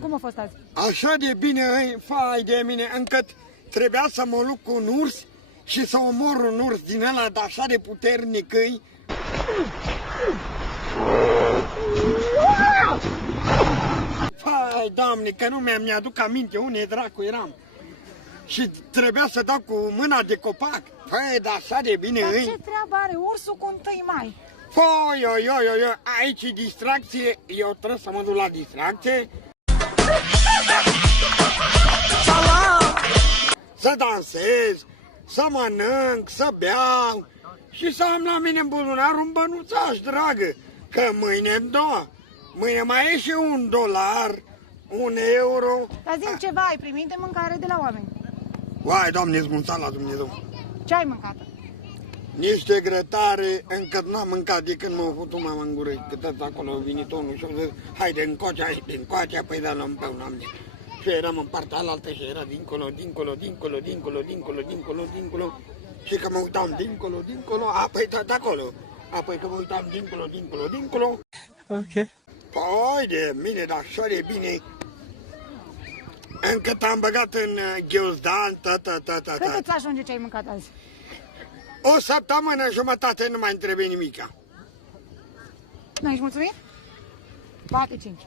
Cum a fost azi? Așa de bine, fai de mine, încât trebuia să mă lupt cu un urs și să omor un urs din ăla de așa de puternic îi. Fai, Doamne, că nu mi-aduc aminte unde dracu eram. Și trebuia să dau cu mâna de copac. Fai, de așa de bine Dar îi. ce treabă are ursul cu 1 mai? Fai, aici e distracție, eu trebuie să mă duc la distracție. Să dansez, să mănânc, să beau și să am la mine în buzunar un bănuțaș, dragă, că mâine mai e și $1, €1. Dar zi ceva, ai primit de mâncare de la oameni? Vai, Doamne-ți mulțumesc la Dumnezeu. Ce ai mâncat? Niște grătare, încă n-am mâncat de când m-au făcut mama în gură, că tot acolo a venit unul și a zis, haide încoace, păi da, luăm pe un am de. Și eram în partea alaltă și era dincolo, și că mă uitam dincolo, apoi tot acolo. Apoi că mă uitam dincolo. Ok. Păi de mine, dar așa de bine, încât am băgat în ghiozdan, Cât îți ajunge ce ai mâncat azi? O săptămână jumătate nu mai trebuie nimica. N-ai mulțumit? Bate 5.